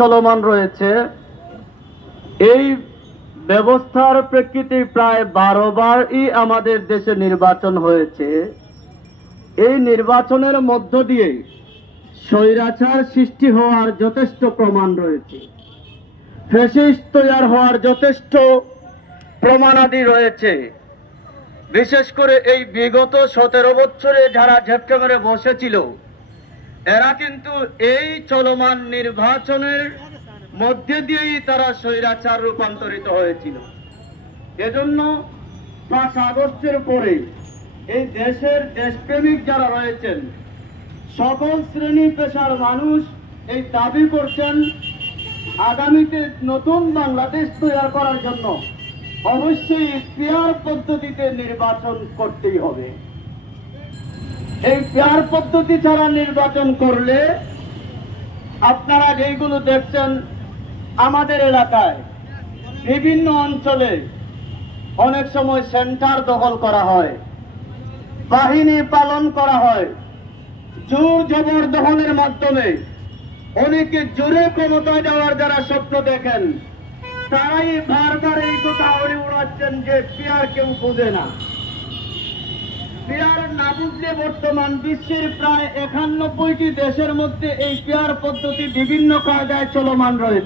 চলমান রয়েছে। এই ব্যবস্থার প্রেক্ষিতে প্রায় 12 বারই আমাদের দেশে নির্বাচন হয়েছে। এই নির্বাচনের মধ্য দিয়ে স্বৈরাচার সৃষ্টি হওয়ার যথেষ্ট প্রমাণ রয়েছে, ফ্যাসিস্ট তৈরি হওয়ার যথেষ্ট প্রমাণাদি রয়েছে। বিশেষ করে এই বিগত 17 বছরে যারা ঝেপটে মেরে বসেছিল, এরা কিন্তু এই চলমান নির্বাচনের মধ্যে দিয়েই তারা স্বৈরাচার রূপান্তরিত হয়েছিল। এজন্য 5 আগস্টের পরে এই দেশের দেশপ্রেমিক যারা রয়েছেন, সকল শ্রেণী পেশার মানুষ এই দাবি করছেন আগামীতে নতুন বাংলাদেশ তৈরি করার জন্য অবশ্যই পেয়ার পদ্ধতিতে নির্বাচন করতেই হবে। এই পেয়ার পদ্ধতি ছাড়া নির্বাচন করলে আপনারা যেইগুলো দেখছেন আমাদের এলাকায় বিভিন্ন অঞ্চলে অনেক সময় সেন্টার দখল করা হয়, বাহিনী পালন করা হয়, জোর জবরদখলের মাধ্যমে অনেকে জোরে ক্ষমতায় যাওয়ার যারা স্বপ্ন দেখেন, তারাই বারবার এই কথা উড়াচ্ছেন যে পিয়ার কেউ বোঝে না। পিয়ার না বুঝলে বর্তমান বিশ্বের প্রায় 91টি দেশের মধ্যে এই পিয়ার পদ্ধতি বিভিন্ন কায়দায় চলমান রয়েছে।